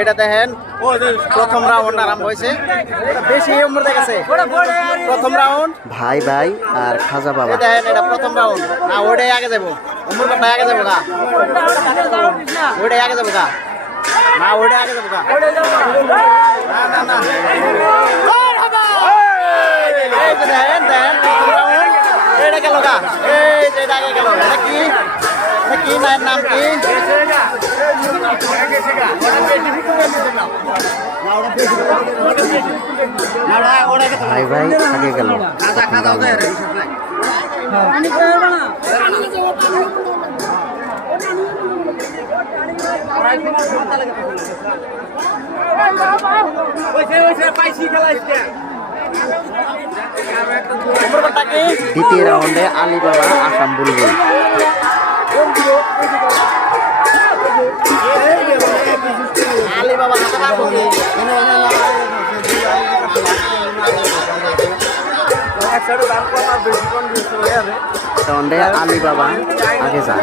এটা দেখেন প্রথম রাউন্ড আরম্ভ হয়েছে, বেশি উম্র দেখেছে প্রথম রাউন্ড। ভাই ভাই আর খাজা বাবা দেখেন এটা প্রথম রাউন্ড না, ওটাই আগে যাবো, উম্র কাটা আগে যাবো গা, ওটাই আগে যাবো গা, না ওটাই আগে যাবো গা, না না এই যে দেখেন দেখেন প্রথম রাউন্ড এটা গেল গা, এই যে এটা আগে গেল, এটা কি কি নায়ের নাম কি? ভাই ভাই আগে গেল। দ্বিতীয় রাউন্ডে আলী বাবা আসাম বুলবুল। আলী বাবা রাউন্ডে আলী বাবা আগে যান।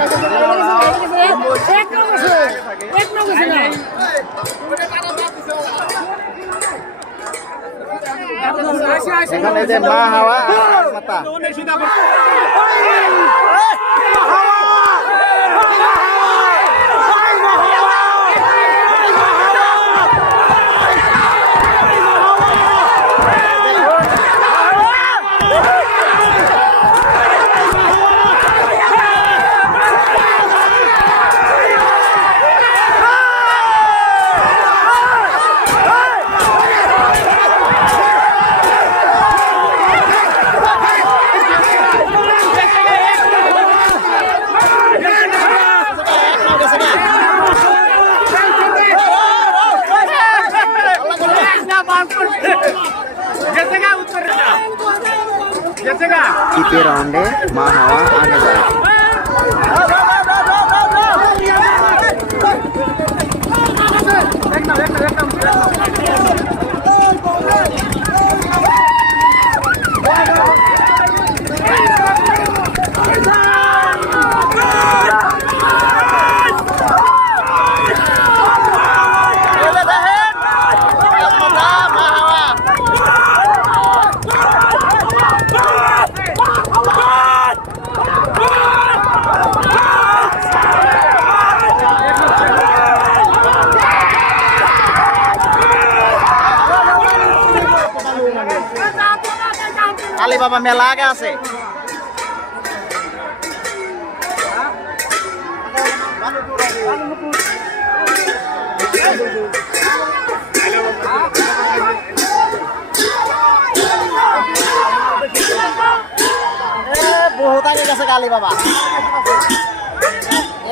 এখানে যে মা হাওয়া মাতা তৃতীয় রাউন্ডে মা হাওয়া আগে যায়। আলী বাবা মেলা আগে আছে। বহুত আগে গেছে আলী বাবা,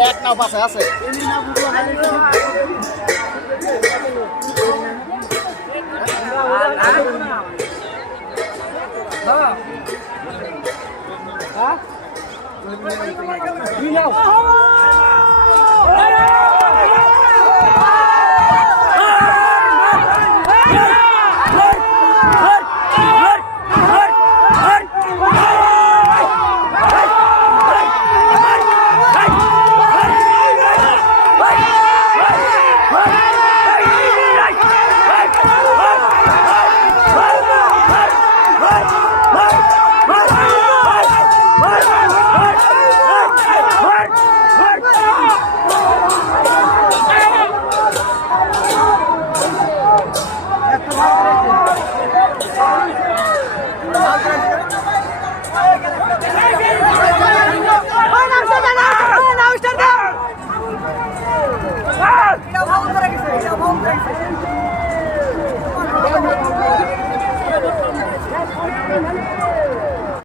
এক নাও পাশে আছে।